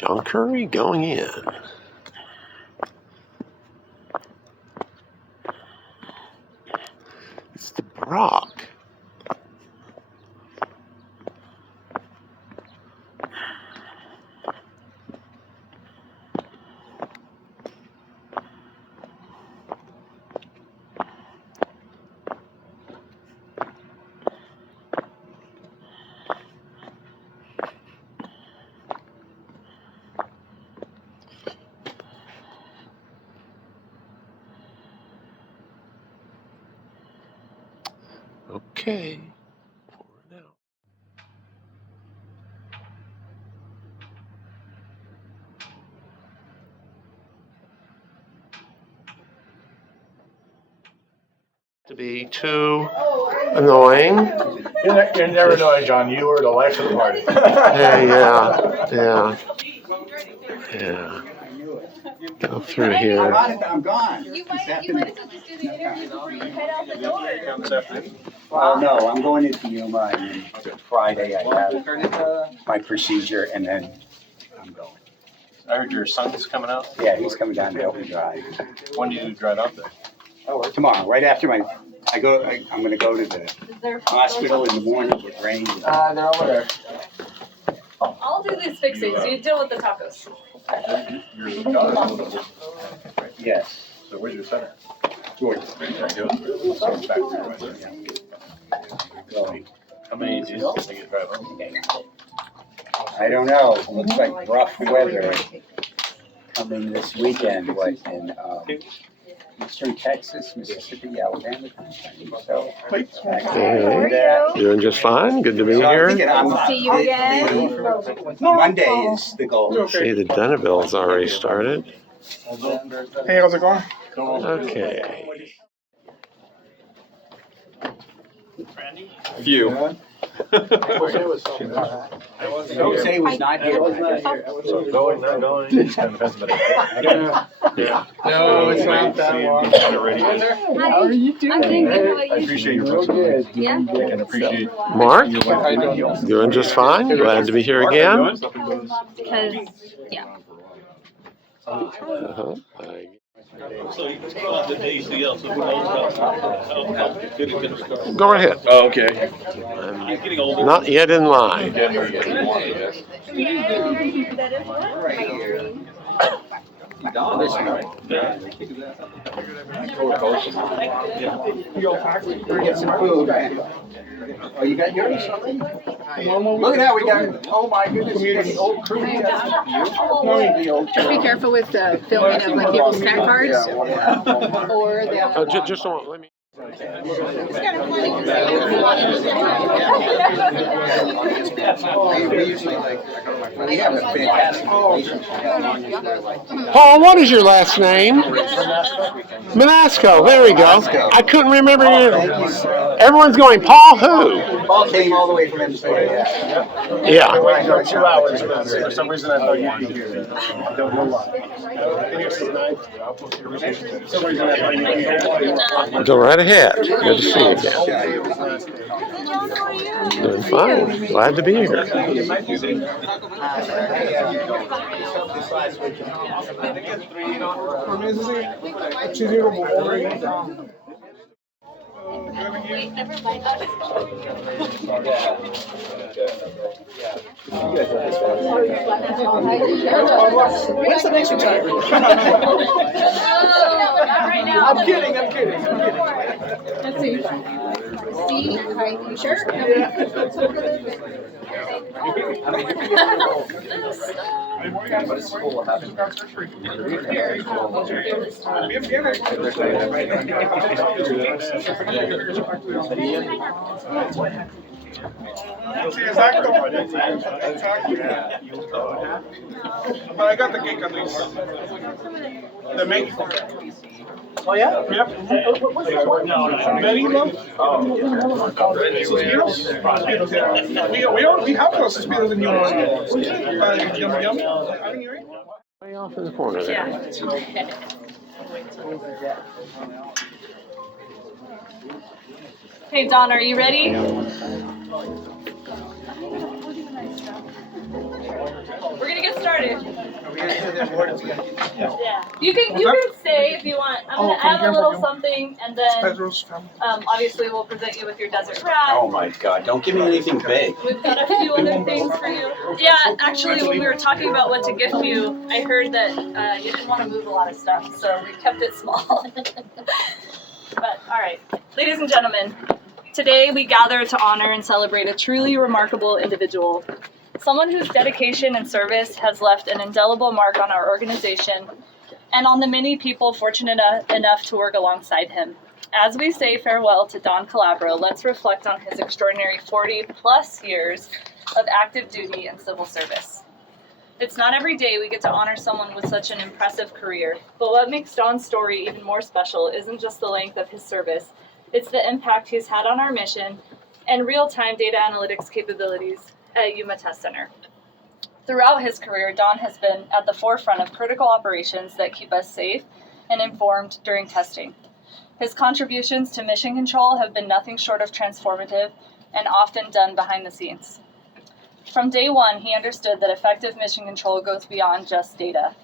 John Curry going in. It's the Brock. Okay. Forward now. To be too annoying. You're never annoying, John. You were the life of the party. Yeah. Go through here. I'm gone. You might as well just do the interview before you head out the door. Well, no, I'm going into U.S.A. and Friday I have my procedure and then I'm going. I heard your son's coming out. Yeah, he's coming down to help me drive. When do you drive out there? Tomorrow, right after I'm gonna go to the hospital in the morning with Rain. They're over there. I'll do these fixings. You deal with the tacos. Yes. So where's your center? Georgia. How many do you think you drive home? I don't know, looks like rough weather coming this weekend, like in, eastern Texas, Mississippi, Alabama. So, Doing just fine. Good to be so I'm here. thinking See you again. Monday is the goal. See, the Dunnabil's already started. Hey, how's it going? Okay. Few. Jose was not here. So going, not going, it just kind of depends on the day. Yeah. No, it's not that long. How are you doing? I'm doing good. How I about you? appreciate your flexibility. Yeah. And appreciate Mark, your wife. doing just fine. Glad to be here again. Because, yeah. Uh-huh. So you can go out to ACL, so who knows? Go right ahead. Oh, okay. I'm He's getting older. not yet in line. That is Get some food. Oh, you got yours? Look at that, we got, oh my goodness. Community. Old crew. Be Careful with the filming of like people's snack cards or the. Oh, just a moment. Let me. We have a fantastic Paul, what is your last name? Manasco. There we go. I couldn't remember you. Everyone's going, Paul who? Paul came all the way from MST. Yeah. I know 2 hours, but for some reason I thought you'd be here. I don't know why. For some reason I thought you'd be here. Go right ahead. Good to see you again. Doing fine. Glad to be here. Wait, never mind. When's the next retirement? Not right now. I'm kidding. Let's see. See, are you sure? Sí, exacto. But I got the cake at least. The Mexico. Oh, yeah? Yep. Very low. Suspiros? Suspiros, yeah. We have those suspiros in York. Yum, yum. Way off in the corner there. Hey, Don, are you ready? We're gonna get started. Yeah. You can stay if you want. I'm gonna add a little something, and then obviously we'll present you with your desert rat. Oh my God, don't give me anything big. We've got a few other things for you. Yeah, actually, when we were talking about what to gift you, I heard that you didn't want to move a lot of stuff, so we kept it small. But all right, ladies and gentlemen, today we gather to honor and celebrate a truly remarkable individual. Someone whose dedication and service has left an indelible mark on our organization and on the many people fortunate enough to work alongside him. As we say farewell to Don Calabro, let's reflect on his extraordinary 40-plus years of active duty and civil service. It's not every day we get to honor someone with such an impressive career, but what makes Don's story even more special isn't just the length of his service, it's the impact he's had on our mission and real-time data analytics capabilities at U.S.A. Test Center. Throughout his career, Don has been at the forefront of critical operations that keep us safe and informed during testing. His contributions to mission control have been nothing short of transformative and often done behind the scenes. From day one, he understood that effective mission control goes beyond just data.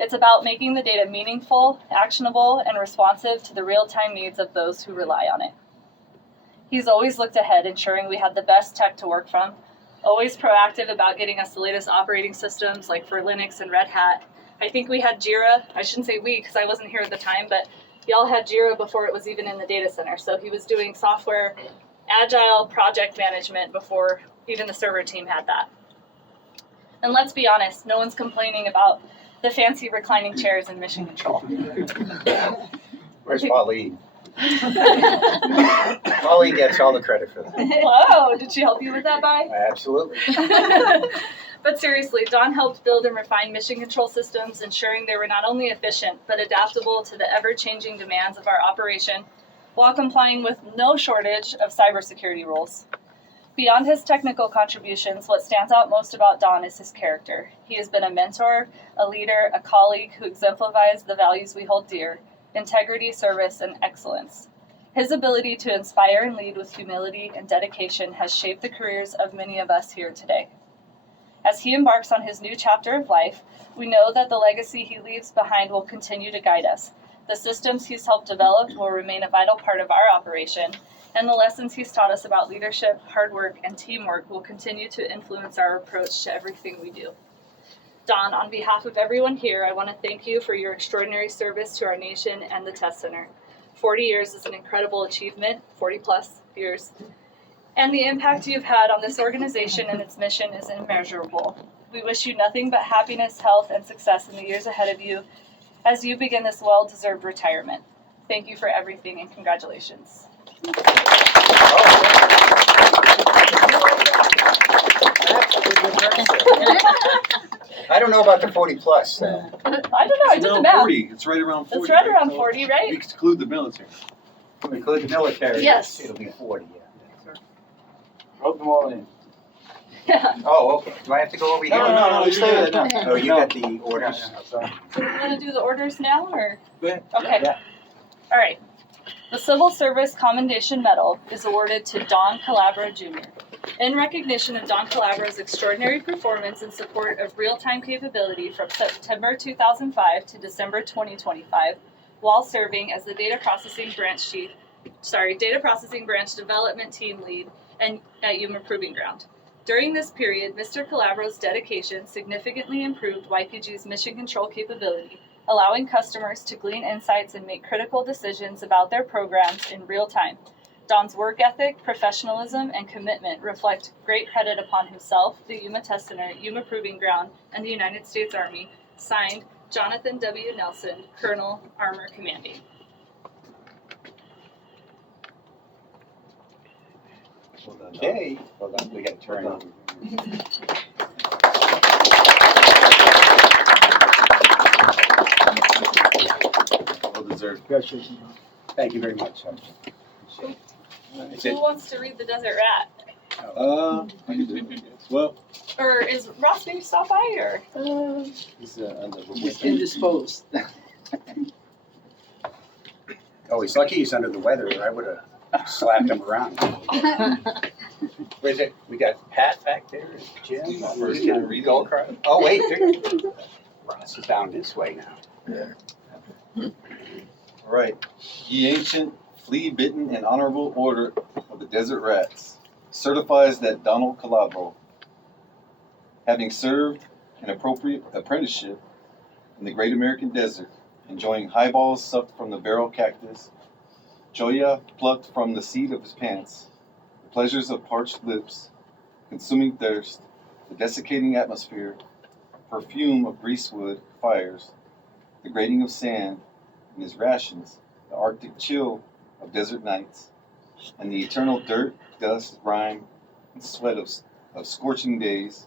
It's about making the data meaningful, actionable, and responsive to the real-time needs of those who rely on it. He's always looked ahead, ensuring we had the best tech to work from, always proactive about getting us the latest operating systems, like for Linux and Red Hat. I think we had Jira. I shouldn't say we, because I wasn't here at the time, but y'all had Jira before it was even in the data center. So he was doing software, agile project management before even the server team had that. And let's be honest, no one's complaining about the fancy reclining chairs in mission control. Where's Pauline? Pauline gets all the credit for that. Whoa, did she help you with that, Bai? Absolutely. But seriously, Don helped build and refine mission control systems, ensuring they were not only efficient, but adaptable to the ever-changing demands of our operation, while complying with no shortage of cybersecurity rules. Beyond his technical contributions, what stands out most about Don is his character. He has been a mentor, a leader, a colleague who exemplifies the values we hold dear: integrity, service, and excellence. His ability to inspire and lead with humility and dedication has shaped the careers of many of us here today. As he embarks on his new chapter of life, we know that the legacy he leaves behind will continue to guide us. The systems he's helped develop will remain a vital part of our operation, and the lessons he's taught us about leadership, hard work, and teamwork will continue to influence our approach to everything we do. Don, on behalf of everyone here, I want to thank you for your extraordinary service to our nation and the Test Center. 40 years is an incredible achievement, 40 plus years, and the impact you've had on this organization and its mission is immeasurable. We wish you nothing but happiness, health, and success in the years ahead of you as you begin this well-deserved retirement. Thank you for everything, and congratulations. I don't know about the 40 plus. I don't know, I did the math. 40. It's right around 40. It's right around So 40, right? We exclude the military. Include the military. Yes. It'll be 40, yeah. Wrote them all in. Yeah. Oh, okay. Do I have to go over here? No, you stay there. Oh, you got the orders. So we want to do the orders now, or? Go ahead. Okay. Yeah. All right. The Civil Service Commendation Medal is awarded to Don Calabro Jr. in recognition of Don Calabro's extraordinary performance in support of real-time capability from September 2005 to December 2025, while serving as the Data Processing Branch Development Team Lead at Yuma Proving Ground. During this period, Mr. Calabro's dedication significantly improved YPG's mission control capability, allowing customers to glean insights and make critical decisions about their programs in real time. Don's work ethic, professionalism, and commitment reflect great credit upon himself, the Yuma Test Center, Yuma Proving Ground, and the United States Army. Signed, Jonathan W. Nelson, Colonel, Armor Commanding. Okay. Hold on, we got to turn on. Well deserved. Congratulations. Thank you very much. Who wants to read the Desert Rat? I can do it. Well, Or is Ross maybe stop by, or? he's under He's indisposed. Oh, he's lucky he's under the weather, or I would have slapped him around. Where's it? We got Pat back there, Jim. We go across. Oh wait, Ross is down this way now. All right. Ye ancient, flea-bitten, and honorable order of the desert rats certifies that Donald Calabro, having served an appropriate apprenticeship in the great American desert, enjoying highballs sucked from the barrel cactus, joya plucked from the seat of his pants, the pleasures of parched lips, consuming thirst, the desiccating atmosphere, perfume of greasewood fires, the grating of sand in his rations, the arctic chill of desert nights, and the eternal dirt, dust, grime, and sweat of scorching days,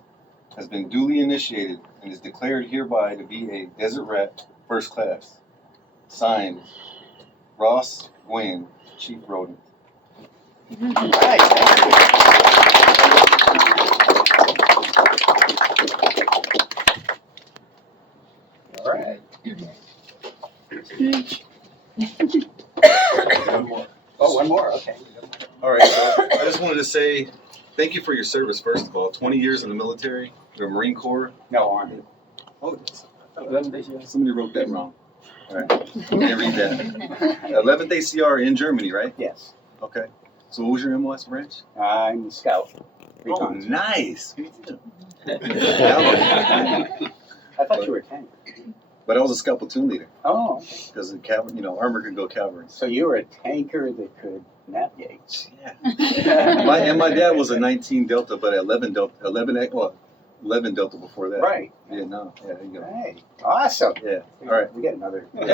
has been duly initiated and is declared hereby to be a desert rat first class. Signed, Ross Gwynn, Chief Rodent. All right. One more. Oh, one more. Okay. All right, so I just wanted to say thank you for your service, first of all. 20 years in the military, the Marine Corps. No, Army. Oh, somebody wrote that wrong. All right, can't read that. 11th ACR in Germany, right? Yes. Okay. So what was your MOS branch? I'm a scout. Oh, nice. I thought you were a tank. But I was a scout platoon leader Oh, okay. because the cavalry, armor could go cavalry. So you were a tanker that could navigate. Yeah. My dad was a 19 Delta, but 11 Delta before that. Right. Yeah, no. Yeah, there you go. Hey, awesome. Yeah. All right. We got another. But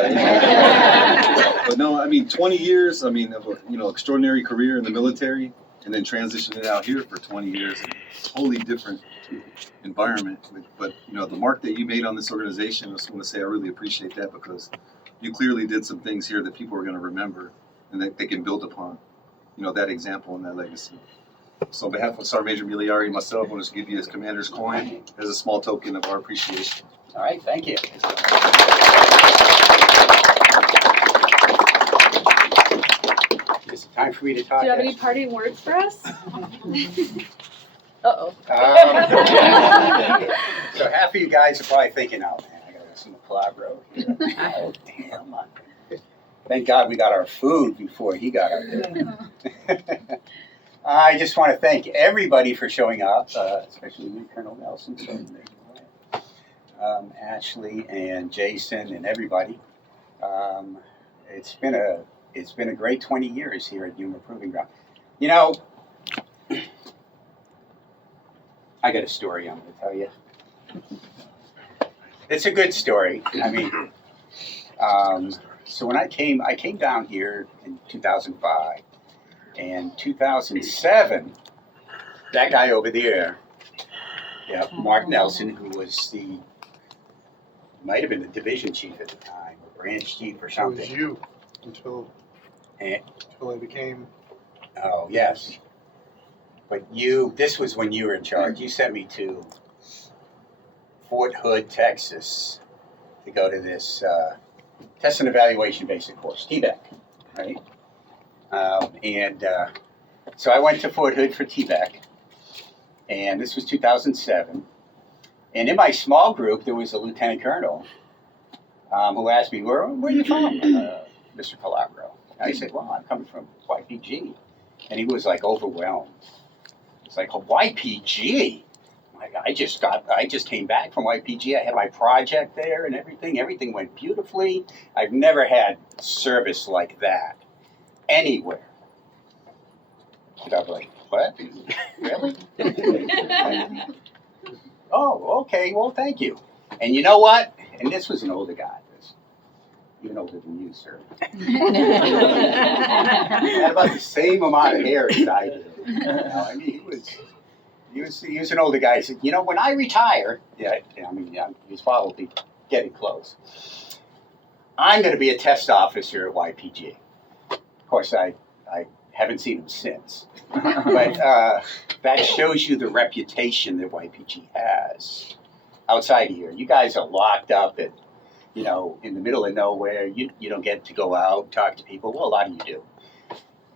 no, 20 years, of extraordinary career in the military, and then transitioning out here for 20 years, totally different environment. But, the mark that you made on this organization, I just want to say I really appreciate that, because you clearly did some things here that people are going to remember and that they can build upon, that example and that legacy. So on behalf of Sergeant Major Miliari and myself, I want to give you his commander's coin as a small token of our appreciation. All right, thank you. Is it time for me to talk? Do you have guys? any parting words for us? Uh-oh. So half of you guys are probably thinking, oh man, I gotta listen to Calabro here. Oh damn. Thank God we got our food before he got our food. I just want to thank everybody for showing up, especially you, Colonel Nelson, Ashley and Jason and everybody. It's been a great 20 years here at Yuma Proving Ground. I got a story I'm going to tell you. It's a good story. So when I came down here in 2005, and 2007, that guy over there, Mark Nelson, who was might have been the division chief at the time, or branch chief or It something. was you until And, I became. oh, yes. But this was when you were in charge. You sent me to Fort Hood, Texas, to go to this test and evaluation basic course, TBEC, right? So I went to Fort Hood for TBEC, and this was 2007. And in my small group, there was a lieutenant colonel who asked me, where are you from, Mr. Calabro? And I said, well, I'm coming from YPG. And he was like overwhelmed. It's like, YPG? I just came back from YPG. I had my project there and everything. Everything went beautifully. I've never had service like that anywhere. And I was like, what? Really? Oh, okay. Well, thank you. And you know what? And this was an older guy. Even older than you, sir. He had about the same amount of hair as I did. He was an older guy. He said, when I retire, he's probably getting close. I'm going to be a test officer at YPG. Of course, I haven't seen him since. But that shows you the reputation that YPG has outside of here. You guys are locked up at, in the middle of nowhere. You don't get to go out and talk to people. Well, a lot of you do.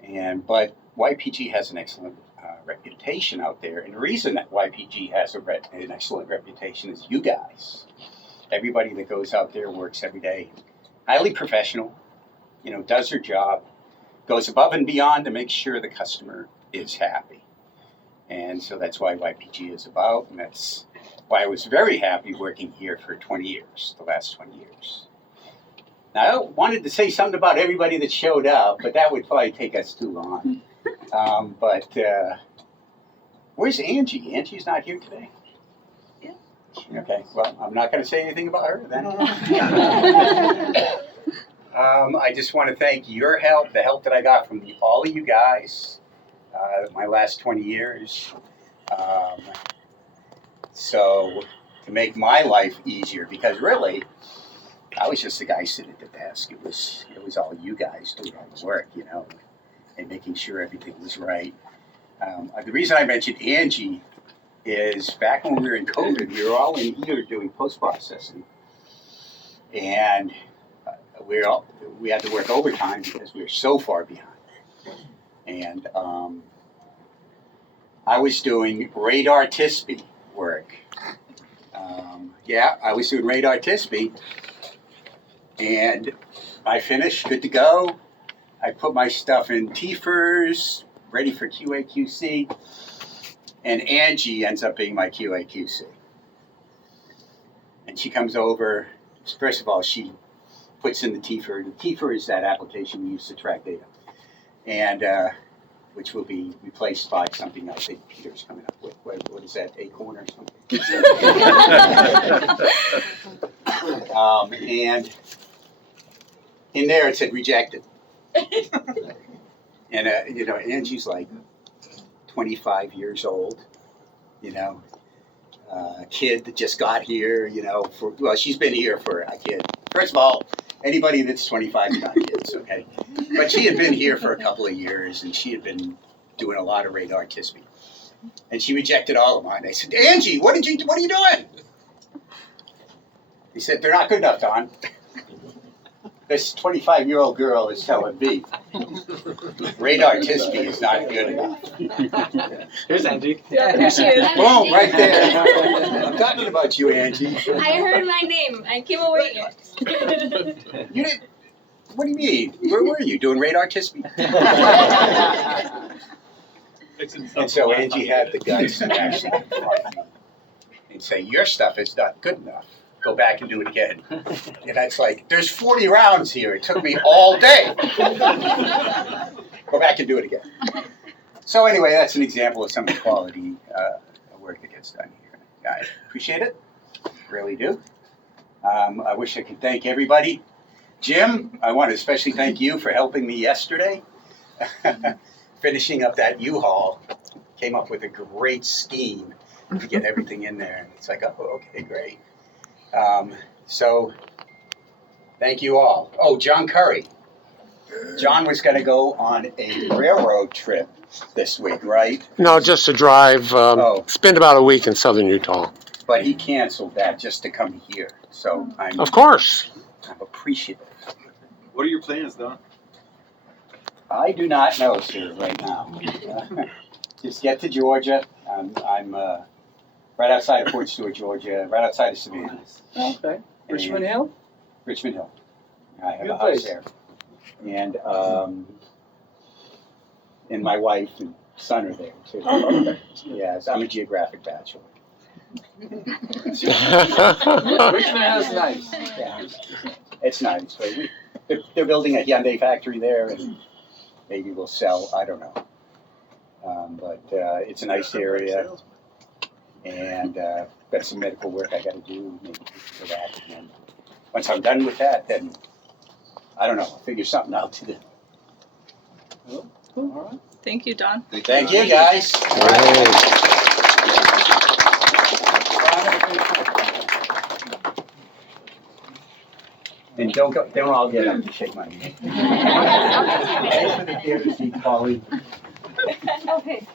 But YPG has an excellent reputation out there. And the reason that YPG has an excellent reputation is you guys. Everybody that goes out there works every day. Highly professional, does their job, goes above and beyond to make sure the customer is happy. And so that's why YPG is about, and that's why I was very happy working here for 20 years, the last 20 years. Now, I wanted to say something about everybody that showed up, but that would probably take us too long. Where's Angie? Angie's not here today? Yeah. Okay, well, I'm not going to say anything about her then. I just want to thank your help, the help that I got from all of you guys, my last 20 years. So to make my life easier, because really, I was just a guy sitting at the desk. It was all you guys doing all the work, and making sure everything was right. The reason I mentioned Angie is back when we were in COVID, we were all in here doing post-processing. And we had to work overtime because we were so far behind. And I was doing radar TISP work. I was doing radar TISP, and I finished, good to go. I put my stuff in TFers, ready for QA/QC, and Angie ends up being my QA/QC. And she comes over. First of all, she puts in the TFer. The TFer is that application we use to track data, and which will be replaced by something I think Peter's coming up with. What is that, Acorn or something? And in there it said rejected. And Angie's like 25 years old, kid that just got here, she's been here for a kid. First of all, anybody that's 25 is not kids, okay? But she had been here for a couple of years, and she had been doing a lot of radar TISP. And she rejected all of mine. I said, Angie, what are you doing? He said, they're not good enough, Don. This 25-year-old girl is telling me radar TISP is not good enough. Here's Angie. Yeah, there she is. Boom, right there. I'm talking about you, Angie. I heard my name. I came over here. You didn't? What do you mean? Where were you? Doing radar TISP? And so Angie had the guts to actually confront me and say, your stuff is not good enough. Go back and do it again. And that's like, there's 40 rounds here. It took me all day. Go back and do it again. So anyway, that's an example of some of the quality work that gets done here. I appreciate it. Really do. I wish I could thank everybody. Jim, I want to especially thank you for helping me yesterday. Finishing up that U-Haul, came up with a great scheme to get everything in there. It's like, oh, okay, great. So, thank you all. Oh, John Curry. John was going to go on a railroad trip this week, right? No, just to drive. Spend about a week in southern Utah. But he canceled that just to come here. So I'm appreciative. What are your plans, Don? I do not know, sir, right now. Just get to Georgia. I'm right outside of Fort Stewart, Georgia, right outside of Savannah. Okay. Richmond Hill? Richmond Hill. I have Good a house place. there. And my wife and son are there, too. Okay. Yes, I'm a geographic bachelor. Richmond Hill is nice. Yeah, it's nice. But they're building a Hyundai factory there, and maybe we'll sell. I don't know. But it's a nice area, and got some medical work I got to do maybe for that. And once I'm done with that, then I don't know. I'll figure something out to do. All right. Thank you, Don. Thank you, guys. All right. And don't all get up to shake my hand. Thanks for the gift, Polly. Okay.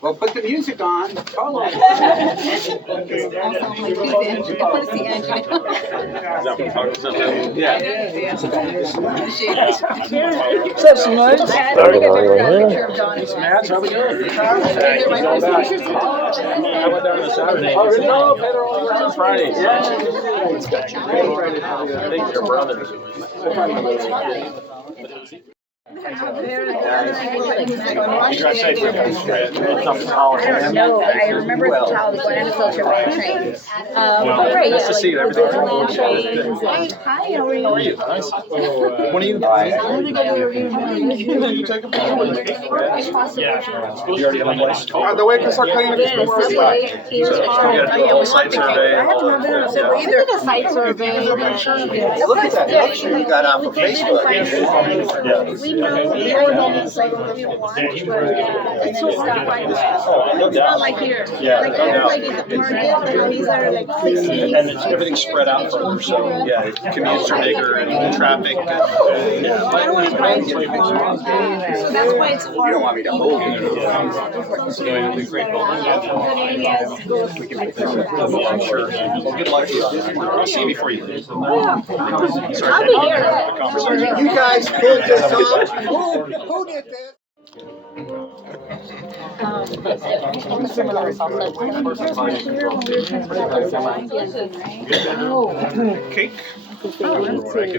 Well, put the music on. Call it. Also, I'm like, who's Angie? I want to see Angie. What's up, Mike? I don't think I've ever got a picture of Dawn. Matt, how we doing? These are my first pictures. I went down on Saturday. Oh, really? No, Pedro was on Friday. Yeah. I think your brother. I don't know. I remember as a child going on a field trip on a train. Right. Nice to see you. Everything all right? Hi, how are you? How are you? Nice. When are you? You take a picture with me? Yeah. You already have a place? The way can start cutting the This way, here's Get a little site survey. I haven't been on a survey either. A site survey. Look at that picture you got off of Facebook. We know the old like we watch, but it's so hard to find. It's not like here. Yeah. Like here, like in the market, these are like places. And it's, everything's spread out further, so yeah, commutes are bigger and traffic. I don't want to buy so that's why it's hard. You don't want me to hold it. I'm sure. Well, good luck to you. I'll see you before you leave. I'll be here. You guys pulled this off. Who did this? Cake? He's delivering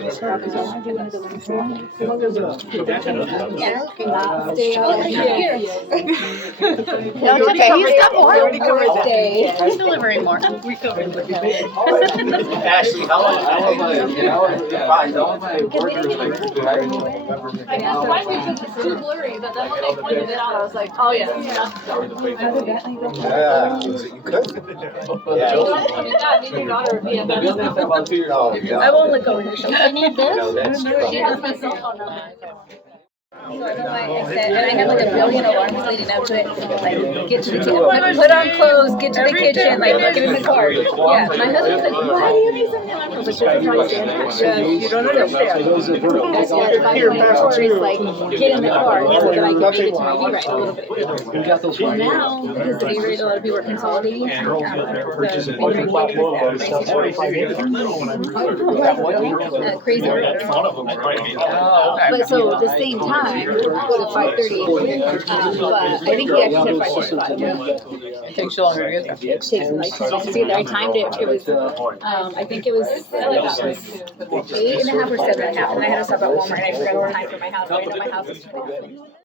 more. Ashley, how long? I know, why because it's too blurry, but then when they pointed it out, I was like, oh yeah. Yeah, you could. Yeah. Yeah, me and your daughter would be a better. Oh, yeah. I won't look over your shoulder. I need this. No, that's She has my cell phone number. So I know my exit, and I have like a billion alarms leading up to it. Like, get to the kitchen, put on clothes, get to the kitchen, like, give him the card. Yeah, my husband's like, why do you need some time? I was like, this is how I stand. You don't understand. Here, pass it to you. Like, get in the car so that I can give it to my E-Ride. And now, because the E-Ride, a lot of people are consolidating. The crazy roads. But so at the same time, it was at 5:30, but I think we actually said 5:45. It takes you longer to get there. It takes me like 10 minutes to get there. I timed it. It was, I think it was 8.5 or 7.5, and I had to stop at Walmart, and I forgot the time for my house. I know my house is